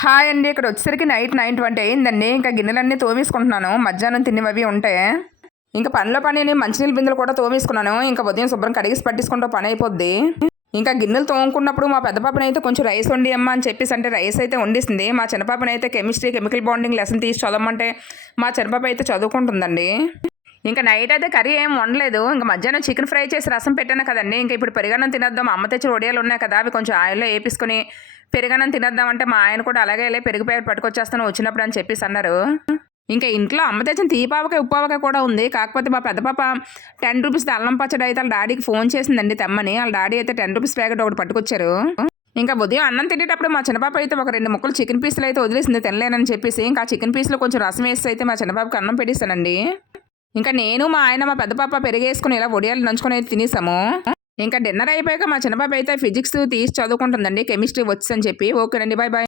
Hi అండి. ఇక్కడ వచ్చేసరికి నైట్ నైన్ ట్వంటీ అయిందండి. ఇంకా గిన్నెలన్నీ తోమేసుకుంటున్నాను. మధ్యాహ్నం తినేవి ఉంటే. ఇంకా పనిలో పని మంచినీళ్ళ బిందెలు కూడా తోమేసుకున్నాను. ఇంకా ఉదయం శుభ్రం కడిగేసి పట్టించుకుంటూ పని అయిపోద్ది. ఇంకా గిన్నెలు తోముకున్నప్పుడు మా పెద్ద పాపని అయితే కొంచెం రైస్ వండి అమ్మ అని చెప్పేసి అంటే రైస్ అయితే వండిస్తుంది మా చిన్నపాపని అయితే కెమిస్ట్రీ కెమికల్ బాండింగ్ లెసన్ తీసి చదవమంటే మా చిన్నపాప అయితే చదువుకుంటుందండి. ఇంకా నైట్ అయితే కర్రీ ఏం వండలేదు. ఇంకా మధ్యాహ్నం చికెన్ ఫ్రై చేసి రసం పెట్టాను కదండి. ఇంకా ఇప్పుడు పెరుగన్నం తినేద్దాం. అమ్మ తెచ్చి ఒడియాలు ఉన్నాయి కదా. అవి కొంచెం ఆయిల్లో వేపించుకొని పెరుగన్నం తినద్దామంటే అంటే మా ఆయన కూడా అలాగే వెళ్ళి పెరుగు ప్యాకెట్ పట్టుకొచ్చేస్తాను వచ్చినప్పుడు అని చెప్పేసి అన్నారు. ఇంకా ఇంట్లో అమ్మ తెచ్చిన తీపావక ఉప్పావక కూడా ఉంది. కాకపోతే మా పెద్ద పాప టెన్ రూపీస్ అల్లం పచ్చడి అయితే వాళ్ళ డాడీకి ఫోన్ చేసిందండి తెమ్మని. వాళ్ళ డాడీ అయితే టెన్ రూపీస్ ప్యాకెట్ ఒకటి పట్టుకొచ్చారు. ఇంకా ఉదయం అన్నం తినేటప్పుడు మా చిన్నపాప అయితే ఒక రెండు ముక్కలు చికెన్ పీసులు అయితే వదిలేసింది తినలేనని చెప్పేసి. ఇంకా చికెన్ పీసులో కొంచెం రసం వేసి అయితే మా చిన్నపాపకి అన్నం పెట్టేశానండి. ఇంకా నేను మా ఆయన మా పెద్ద పాప పెరిగేసుకుని ఇలా ఒడియాలు నంచుకొని అయితే తినేసాము. ఇంకా డిన్నర్ అయిపోయాక మా చిన్నబాబు అయితే ఫిజిక్స్ తీసి చదువుకుంటుందండి కెమిస్ట్రీ వచ్చి చెప్పి. ఓకేనండి బాయ్ బాయ్